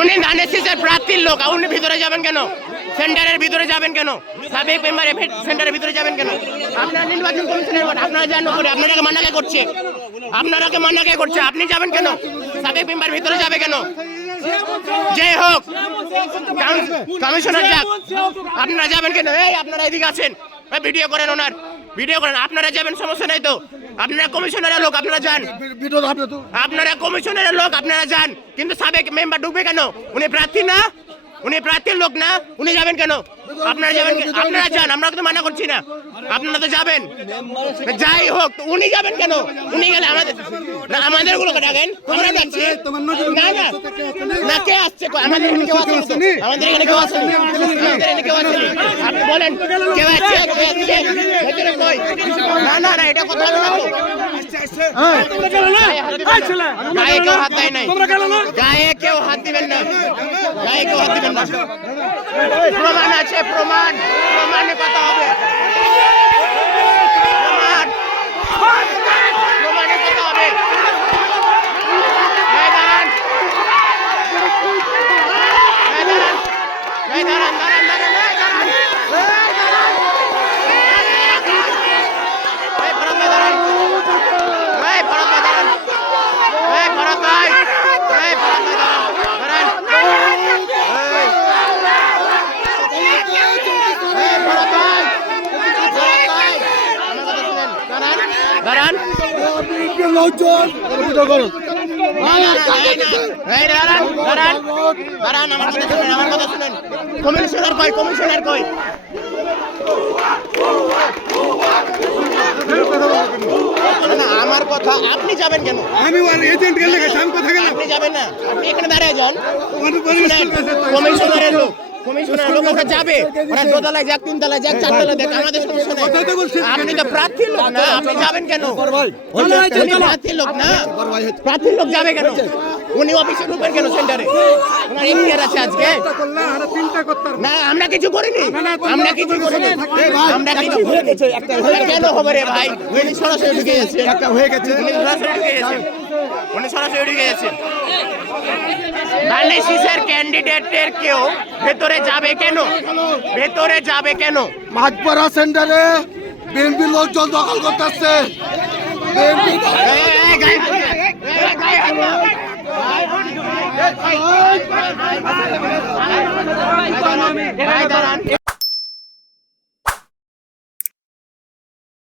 উনি ধানের প্রার্থীর লোক, উনি ভিতরে যাবেন কেন? সেন্টারের ভিতরে যাবেন কেন? সাবেক মেম্বার সেন্টারের ভিতরে যাবেন কেন? আপনারা নির্বাচন কমিশনের ভোট, আপনারা জান করে আপনারাকে মানাকে করছে, আপনারাকে মানাকে করছে, আপনি যাবেন কেন? সাবেক মেম্বার ভিতরে যাবে কেন? যে হোক কমিশনার যাক, আপনারা যাবেন কেন? এই আপনারা এদিকে আছেন, ভিডিও করেন, ওনার ভিডিও করেন, আপনারা যাবেন, সমস্যা নাই তো। আপনারা কমিশনারের লোক, আপনারা যান, আপনারা কমিশনারের লোক, আপনারা যান। কিন্তু সাবেক মেম্বার ঢুকবে কেন? উনি প্রার্থী না, উনি প্রার্থীর লোক না, উনি যাবেন কেন? আপনারা যাবেন, আপনারা যান, আমরা তো মানা করছি না, আপনারা তো যাবেন। যাই হোক, উনি যাবেন কেন? উনি গেলে আমাদের না, আমাদের গুলোকে ডাকেন, আমরা যাচ্ছি। না না না, কে আসছে? আমাদের এখানে কেউ আসেনি, আমাদের এখানে কেউ আসেনি, আমাদের এখানে কেউ আসেনি। আপনি বলেন কেউ আসছে? ভেতরে কই? না না না, এটা কথা না তো। গায়ে কেউ হাত দেয় নাই, গায়ে কেউ হাত দিবেন না, গায়ে কেউ হাত দিবেন না। প্রমাণ আছে, প্রমাণ, প্রমাণে কথা হবে, প্রমাণে কথা হবে। কমিশনার কই? কমিশনার কই? আমার কথা, আপনি যাবেন কেন? আমি এজেন্ট গেলে কথা গেলে আপনি যাবেন না, আপনি এখানে দাঁড়িয়ে যান। কমিশনারের লোক, কমিশনার লোক ওরা যাবে, ওরা দোতলায় যাক, তিনতলায় যাক, চারতলায় যাক, আমাদের সমস্যা নেই। আপনি তো প্রার্থীর লোক না, আপনি যাবেন কেন? উনি প্রার্থীর লোক না, প্রার্থীর লোক যাবে কেন? উনি অফিসে ঢুকবেন কেন? সেন্টারে ওনার এখতিয়ার আছে আজকে। না, আমরা কিছু করিনি, আমরা কিছু করিনি, আমরা কিছু করিনি। কেন হবে রে ভাই? উনি সরাসরি ঢুকে গেছে, একটা হয়ে গেছে, উনি সরাসরি ঢুকে গেছেন, উনি সরাসরি ঢুকে গেছেন। ধানের ক্যান্ডিডেটের কেউ ভেতরে যাবে কেন? ভেতরে যাবে কেন? মাঝপাড়া সেন্টারে বিএনপি লোকজন দখল করতেছে।